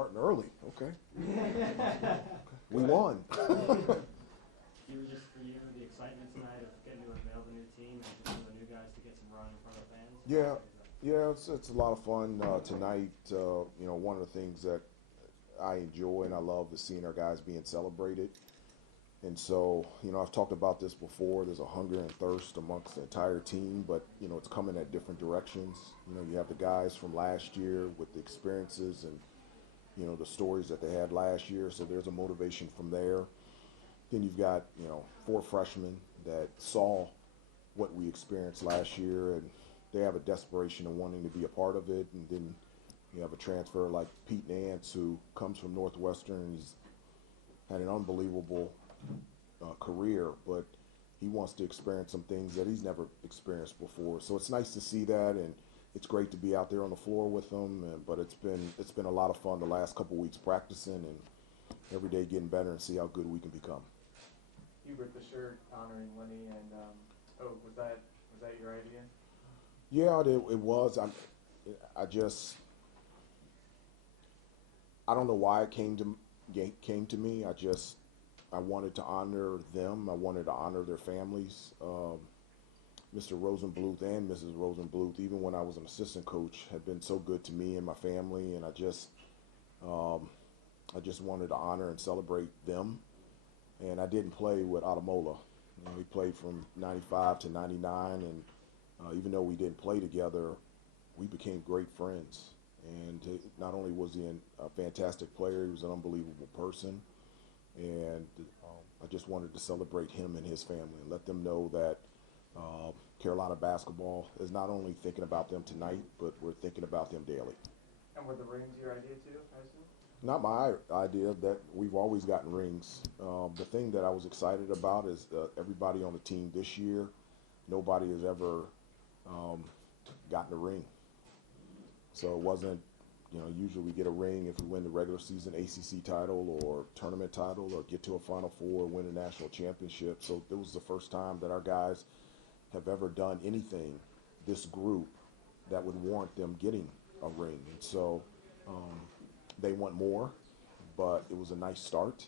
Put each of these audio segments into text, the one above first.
starting early. Okay. We won. You were just for you the excitement tonight of getting to unveil the new team and just for the new guys to get some run in front of fans? Yeah, it's a lot of fun tonight. You know, one of the things that I enjoy and I love is seeing our guys being celebrated. And so, you know, I've talked about this before. There's a hunger and thirst amongst the entire team, but, you know, it's coming at different directions. You know, you have the guys from last year with the experiences and, you know, the stories that they had last year. So there's a motivation from there. Then you've got, you know, 4 freshmen that saw what we experienced last year, and they have a desperation of wanting to be a part of it. And then you have a transfer like Pete Nance, who comes from Northwestern, and he's had an unbelievable career, but he wants to experience some things that he's never experienced before. So it's nice to see that, and it's great to be out there on the floor with them. But it's been a lot of fun the last couple weeks practicing, and every day getting better and see how good we can become. Hubert, the shirt honoring Lenny, and was that your idea? Yeah, it was. I don't know why it came to me. I wanted to honor them. I wanted to honor their families. Mr. Rosenbluth and Mrs. Rosenbluth, even when I was an assistant coach, had been so good to me and my family, and I just wanted to honor and celebrate them. And I didn't play with Ademola. You know, he played from 95 to 99, and even though we didn't play together, we became great friends. And not only was he a fantastic player, he was an unbelievable person. And I just wanted to celebrate him and his family and let them know that Carolina basketball is not only thinking about them tonight, but we're thinking about them daily. And were the rings your idea too, I assume? Not my idea. That we've always gotten rings. The thing that I was excited about is everybody on the team this year, nobody has ever gotten a ring. So it wasn't, you know, usually we get a ring if we win the regular season ACC title or tournament title or get to a Final Four or win a national championship. So it was the first time that our guys have ever done anything, this group, that would warrant them getting a ring. And so they want more, but it was a nice start,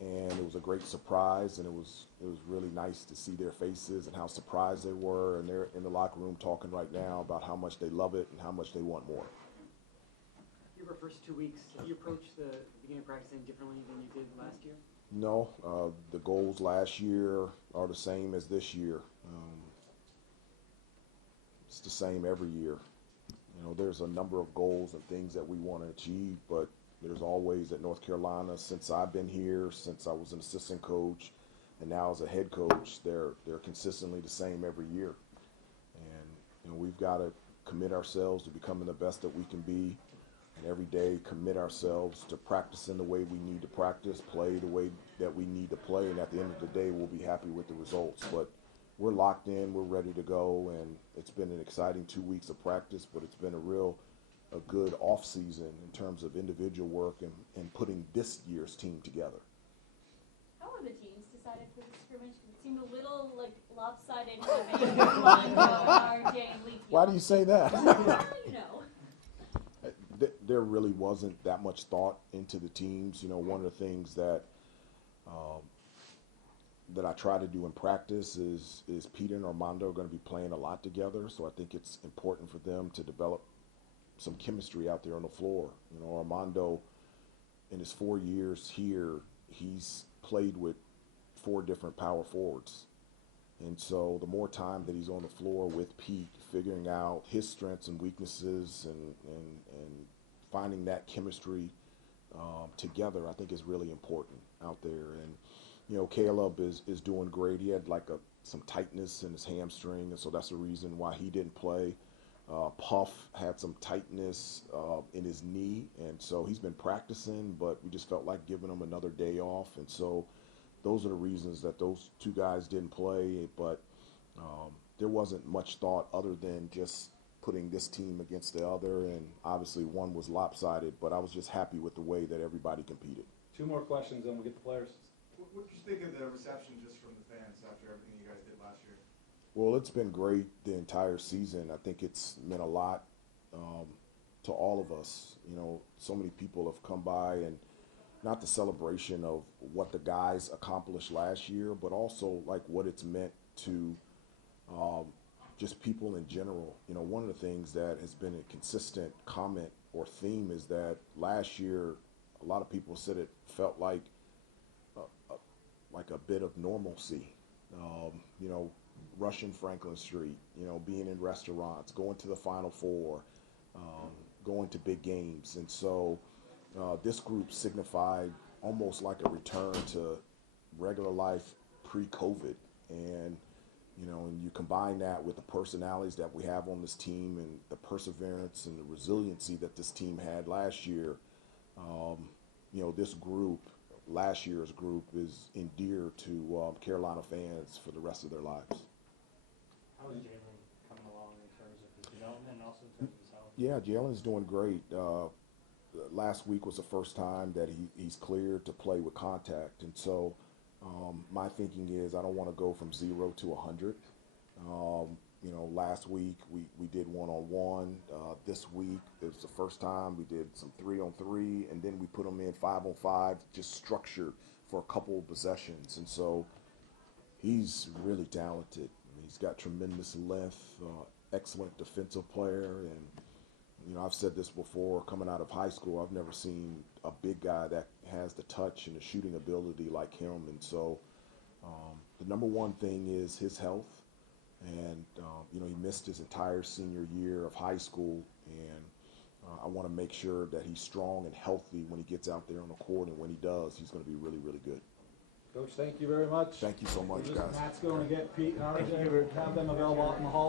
and it was a great surprise, and it was really nice to see their faces and how surprised they were, and they're in the locker room talking right now about how much they love it and how much they want more. Your first 2 weeks, have you approached the beginning of practicing differently than you did last year? No, the goals last year are the same as this year. It's the same every year. You know, there's a number of goals and things that we want to achieve, but there's always at North Carolina, since I've been here, since I was an assistant coach, and now as a head coach, they're consistently the same every year. And you know, we've got to commit ourselves to becoming the best that we can be, and every day commit ourselves to practicing the way we need to practice, play the way that we need to play, and at the end of the day, we'll be happy with the results. But we're locked in, we're ready to go, and it's been an exciting 2 weeks of practice, but it's been a good off season in terms of individual work and putting this year's team together. How are the teams decided for the scrimmage? It seemed a little like lopsided. RJ and Lee. Why do you say that? You know. There really wasn't that much thought into the teams. You know, one of the things that I try to do in practice is Peter and Armando are going to be playing a lot together, so I think it's important for them to develop some chemistry out there on the floor. You know, Armando, in his 4 years here, he's played with 4 different power forwards. And so the more time that he's on the floor with Pete, figuring out his strengths and weaknesses and finding that chemistry together, I think is really important out there. And you know, Caleb is doing great. He had like some tightness in his hamstring, and so that's the reason why he didn't play. Puff had some tightness in his knee, and so he's been practicing, but we just felt like giving him another day off. And so those are the reasons that those 2 guys didn't play, but there wasn't much thought other than just putting this team against the other, and obviously one was lopsided, but I was just happy with the way that everybody competed. 2 more questions, then we'll get the players. What did you think of the reception just from the fans after everything you guys did last year? Well, it's been great the entire season. I think it's meant a lot to all of us. You know, so many people have come by, and not the celebration of what the guys accomplished last year, but also like what it's meant to just people in general. You know, one of the things that has been a consistent comment or theme is that last year, a lot of people said it felt like a bit of normalcy. You know, rushing Franklin Street, you know, being in restaurants, going to the Final Four, going to big games. And so this group signified almost like a return to regular life pre-COVID. And, you know, and you combine that with the personalities that we have on this team and the perseverance and the resiliency that this team had last year, you know, this group, last year's group, is endeared to Carolina fans for the rest of their lives. How is Jalen coming along in terms of his development and also in terms of his health? Yeah, Jalen's doing great. Last week was the first time that he's cleared to play with contact. And so my thinking is I don't want to go from 0 to 100. You know, last week we did 1-on-1. This week it was the first time we did some 3-on-3, and then we put him in 5-on-5, just structured for a couple of possessions. And so he's really talented. I mean, he's got tremendous length, excellent defensive player, and you know, I've said this before, coming out of high school, I've never seen a big guy that has the touch and the shooting ability like him. And so the number one thing is his health. And, you know, he missed his entire senior year of high school. And I want to make sure that he's strong and healthy when he gets out there on the court. And when he does, he's going to be really, really good. Coach, thank you very much. Thank you so much, guys. Matt's going to get Pete and RJ, have them available out in the hall.